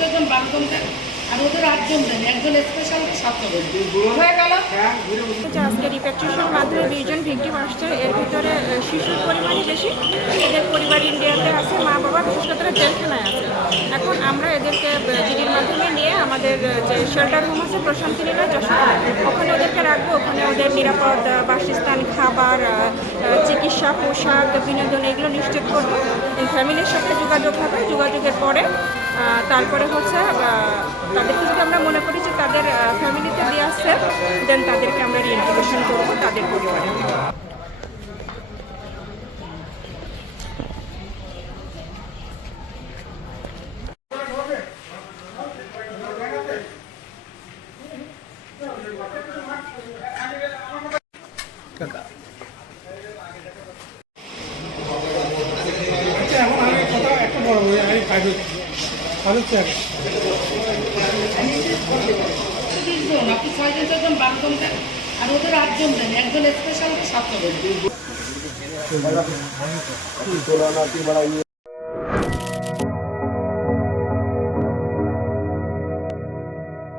ছয়জন বারজন দেন আর ওদের 8জন দেন, একজন স্পেশাল 7 হয়ে গেল। আজকে রিপ্যাট্রিয়েশনের মাধ্যমে 20 জন ভিকটিম আসছে। এর ভিতরে শিশুর পরিমাণই বেশি। এদের পরিবার ইন্ডিয়াতে আছে, মা বাবা বিশেষ করে জেলখানায় আছে। এখন আমরা এদেরকে জিডির মাধ্যমে নিয়ে আমাদের যে শেল্টার হোম আছে প্রশান্তিনীরা যশোরে, ওখানে ওদেরকে রাখবো। ওখানে ওদের নিরাপদ বাসস্থান, খাবার, চিকিৎসা, পোশাক, বিনোদন এগুলো নিশ্চিত করবো। ফ্যামিলির সাথে যোগাযোগ হবে, যোগাযোগের পরে তারপরে হচ্ছে তাদেরকে যদি আমরা মনে করি যে তাদের ফ্যামিলিতে দিয়ে আসছে, দেন তাদেরকে আমরা রিইন্টিগ্রেশন করবো তাদের পরিবারে। এখন আমি কথা একটা বড় আমি প্রাইভেট আপনি 6জন 6জন বারজন দেন আর ওদের 8জন দেন, একজন স্পেশাল 7 হবে।